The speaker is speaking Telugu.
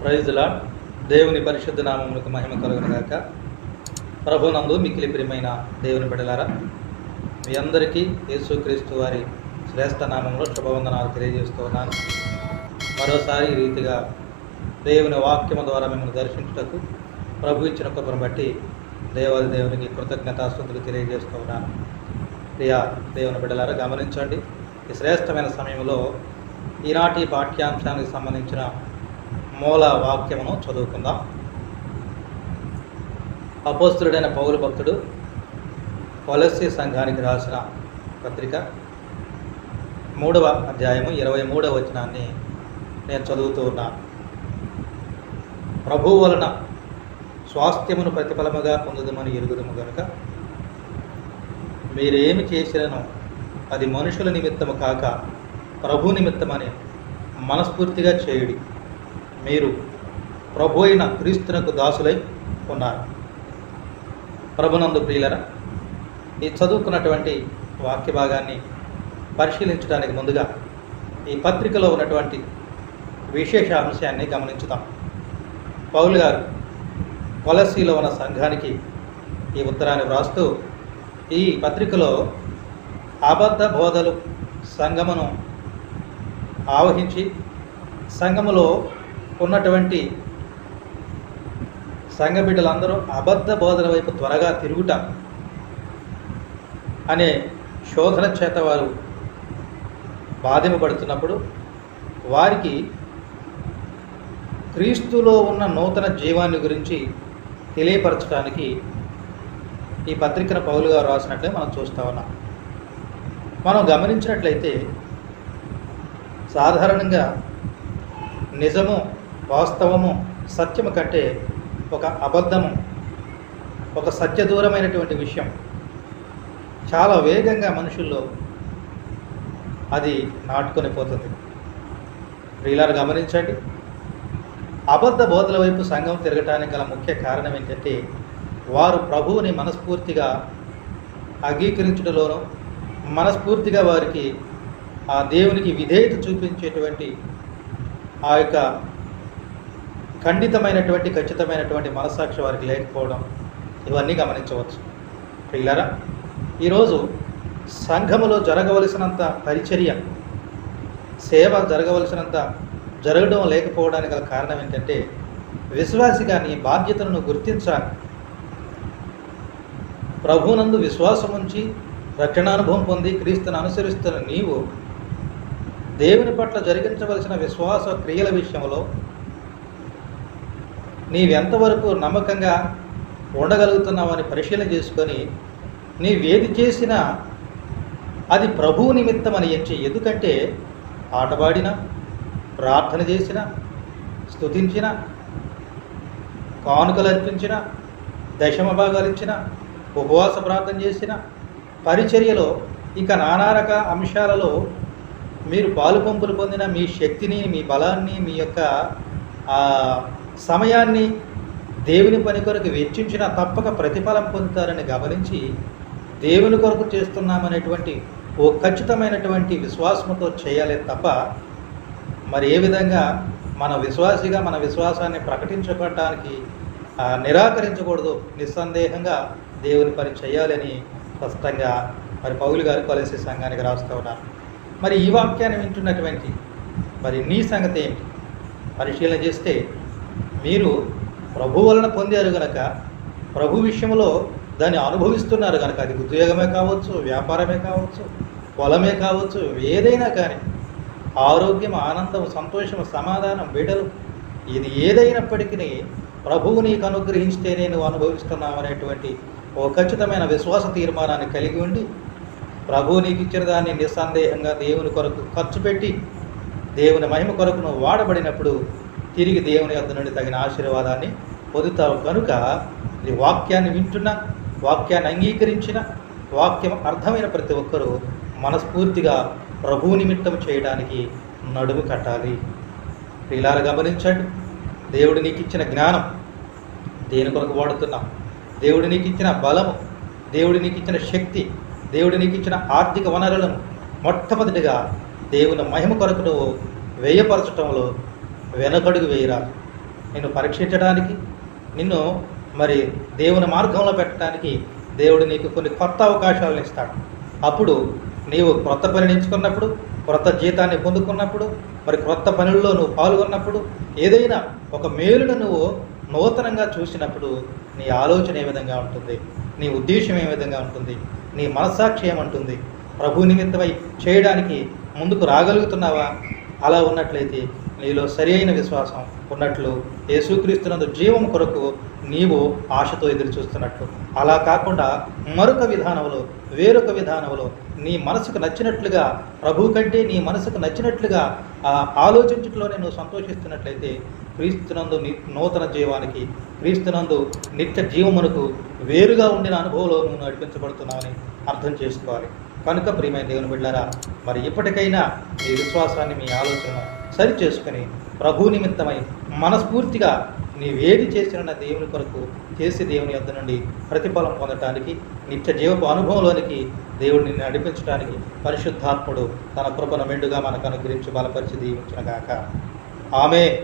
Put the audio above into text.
Praise lord. దేవుని పరిశుద్ధ నామమునకు మహిమ కలుగునుగాక. ప్రభునందు మిక్కిలి ప్రియమైన దేవుని బిడ్డలారా, మీ అందరికీ యేసుక్రీస్తు వారి శ్రేష్ఠ నామంలో శుభవందనాలు తెలియజేస్తూ ఉన్నాను. మరోసారి ఈ రీతిగా దేవుని వాక్యము ద్వారా మిమ్మల్ని దర్శించుటకు ప్రభు ఇచ్చిన కృపను బట్టి దేవునికి కృతజ్ఞతాస్తుతులు తెలియజేస్తూ ఉన్నాను. ప్రియా దేవుని బిడ్డలారా, గమనించండి, ఈ శ్రేష్టమైన సమయంలో ఈనాటి పాఠ్యాంశానికి సంబంధించిన మూల వాక్యమును చదువుకుందాం. అపోస్తలుడైన పౌలు భక్తుడు కొలస్సీ సంఘానికి రాసిన పత్రిక 3వ అధ్యాయము 23వ వచనాన్ని నేను చదువుతూ ఉన్నాను. ప్రభువు వలన స్వాస్థ్యమును ప్రతిఫలముగా పొందుదమని ఎరుగుదము గనుక మీరేమి చేసినను అది మనుషుల నిమిత్తము కాక ప్రభు నిమిత్తమని మనస్ఫూర్తిగా చేయుడి. మీరు ప్రభు అయిన క్రీస్తునకు దాసులై ఉన్నారు. ప్రభునందు ప్రియులరా, ఈ చదువుకున్నటువంటి వాక్య భాగాన్ని పరిశీలించడానికి ముందుగా ఈ పత్రికలో ఉన్నటువంటి విశేష అంశాన్ని గమనించుదాం. పౌలు గారు కొలస్సీలో ఉన్న సంఘానికి ఈ ఉత్తరాన్ని వ్రాస్తూ ఈ పత్రికలో అబద్ధ బోధలు సంఘమును ఆవహించి సంఘములో ఉన్నటువంటి సంఘ బిడ్డలందరూ అబద్ధ బోధన వైపు త్వరగా తిరుగుట అనే శోధన చేత వారు బాధింపబడుతున్నప్పుడు వారికి క్రీస్తులో ఉన్న నూతన జీవాన్ని గురించి తెలియపరచడానికి ఈ పత్రికను పౌలు గారు రాసినట్లే మనం చూస్తూ ఉన్నాం. మనం గమనించినట్లయితే సాధారణంగా నిజము, వాస్తవము, సత్యము కంటే ఒక అబద్ధము, ఒక సత్యదూరమైనటువంటి విషయం చాలా వేగంగా మనుషుల్లో అది నాటుకొని పోతుంది. ప్రియులారు, గమనించండి, అబద్ధ బోధల వైపు సంఘం తిరగటానికి గల ముఖ్య కారణం ఏంటంటే వారు ప్రభువుని మనస్ఫూర్తిగా అంగీకరించడంలోనూ మనస్ఫూర్తిగా వారికి ఆ దేవునికి విధేయత చూపించేటువంటి ఆ యొక్క ఖండితమైనటువంటి ఖచ్చితమైనటువంటి మనస్సాక్షి వారికి లేకపోవడం, ఇవన్నీ గమనించవచ్చు. ప్రియులారా, ఈరోజు సంఘములో జరగవలసినంత పరిచర్య, సేవ జరగవలసినంత జరగడం లేకపోవడానికి గల కారణం ఏంటంటే విశ్వాసిగా నీ బాధ్యతలను గుర్తించాలి. ప్రభువునందు విశ్వాసం ఉంచి రక్షణానుభవం పొంది క్రీస్తును అనుసరిస్తున్న నీవు దేవుని పట్ల జరిగించవలసిన విశ్వాస క్రియల విషయంలో నీవెంతవరకు నమ్మకంగా ఉండగలుగుతున్నావని పరిశీలన చేసుకొని నీవేది చేసినా అది ప్రభువు నిమిత్తమని ఎంచి. ఎందుకంటే పాటపాడిన, ప్రార్థన చేసిన, స్తుతించిన, కానుకలు అర్పించిన, దశమ భాగాలు ఇచ్చిన, ఉపవాస ప్రార్థన చేసిన పరిచర్యలో ఇక నానా రకాల అంశాలలో మీరు పాలు పంపులు పొందిన మీ శక్తిని, మీ బలాన్ని, మీ యొక్క సమయాన్ని దేవుని పని కొరకు వెచ్చించిన తప్పక ప్రతిఫలం పొందుతారని గమనించి దేవుని కొరకు చేస్తున్నామనేటువంటి ఓ ఖచ్చితమైనటువంటి విశ్వాసంతో చేయాలి తప్ప మరి ఏ విధంగా మన విశ్వాసిగా మన విశ్వాసాన్ని ప్రకటించుకోవడానికి నిరాకరించకూడదు. నిస్సందేహంగా దేవుని పని చేయాలని స్పష్టంగా మరి పౌలు గారు కొలస్సీ సంఘానికి రాస్తూ ఉన్నారు. మరి ఈ వాక్యాన్ని వింటున్నటువంటి మరి నీ సంగతి ఏంటి? పరిశీలన చేస్తే మీరు ప్రభు వలన పొందారు కనుక, ప్రభు విషయంలో దాన్ని అనుభవిస్తున్నారు కనుక, అది ఉద్యోగమే కావచ్చు, వ్యాపారమే కావచ్చు, పొలమే కావచ్చు, ఏదైనా కానీ ఆరోగ్యం, ఆనందం, సంతోషం, సమాధానం, బిడ్డలు, ఇది ఏదైనప్పటికీ ప్రభువు నీకు అనుగ్రహించితేనే నువ్వు అనుభవిస్తున్నావు అనేటువంటి ఓ ఖచ్చితమైన విశ్వాస తీర్మానాన్ని కలిగి ఉండి ప్రభువు నీకు ఇచ్చిన దాన్ని నిస్సందేహంగా దేవుని కొరకు ఖర్చు పెట్టి దేవుని మహిమ కొరకు నువ్వు వాడబడినప్పుడు తిరిగి దేవుని యొద్ద నుండి తగిన ఆశీర్వాదాన్ని పొందుతావు. కనుక ఈ వాక్యాన్ని వింటున్న, వాక్యాన్ని అంగీకరించిన, వాక్యం అర్థమైన ప్రతి ఒక్కరూ మనస్ఫూర్తిగా ప్రభువు నిమిత్తం చేయడానికి నడుము కట్టాలి. ప్రియులారా, గమనించండి, దేవుడు నీకు ఇచ్చిన జ్ఞానం దేని కొరకు వాడుతున్నాం, దేవుడు నీకు ఇచ్చిన బలము, దేవుడు నీకు ఇచ్చిన శక్తి, దేవుడు నీకు ఇచ్చిన ఆర్థిక వనరులను మొట్టమొదటిగా దేవుని మహిమ కొరకు నువ్వు వ్యయపరచటంలో వెనకడుగు వేయరా. నిన్ను పరీక్షించడానికి, నిన్ను మరి దేవుని మార్గంలో పెట్టడానికి దేవుడు నీకు కొన్ని కొత్త అవకాశాలను ఇస్తాడు. అప్పుడు నీవు క్రొత్త పనిని ఎంచుకున్నప్పుడు, క్రొత్త జీతాన్ని పొందుకున్నప్పుడు, మరి క్రొత్త పనుల్లో నువ్వు పాల్గొన్నప్పుడు, ఏదైనా ఒక మేలును నువ్వు నూతనంగా చూసినప్పుడు నీ ఆలోచన ఏ విధంగా ఉంటుంది, నీ ఉద్దేశం ఏ విధంగా ఉంటుంది, నీ మనస్సాక్షి ఏమంటుంది, ప్రభు నిమిత్తమై చేయడానికి ముందుకు రాగలుగుతున్నావా? అలా ఉన్నట్లయితే నీలో సరి అయిన విశ్వాసం ఉన్నట్లు, యేసుక్రీస్తునందు జీవం కొరకు నీవు ఆశతో ఎదురు చూస్తున్నట్లు. అలా కాకుండా మరొక విధానంలో, వేరొక విధానంలో నీ మనసుకు నచ్చినట్లుగా, ప్రభు కంటే నీ మనసుకు నచ్చినట్లుగా ఆలోచించట్లోనే నువ్వు సంతోషిస్తున్నట్లయితే క్రీస్తునందు నూతన జీవానికి, క్రీస్తునందు నిత్య జీవమునకు వేరుగా ఉండిన అనుభవంలో నువ్వు నడిపించబడుతున్నావని అర్థం చేసుకోవాలి. కనుక ప్రియమైన దేవుని బిడ్డలారా, మరి ఇప్పటికైనా మీ విశ్వాసాన్ని, మీ ఆలోచన సరి చేసుకుని ప్రభు నిమిత్తమై మనస్ఫూర్తిగా నీవేది చేసిన దేవుని కొరకు చేసి దేవుని యొద్ద నుండి ప్రతిఫలం పొందటానికి, నిత్య జీవపు అనుభవంలోనికి దేవుడిని నడిపించడానికి పరిశుద్ధాత్ముడు తన కృపను మెండుగా మనకు అనుగ్రహించి బలపరిచి దీవించును గాక. ఆమేన్.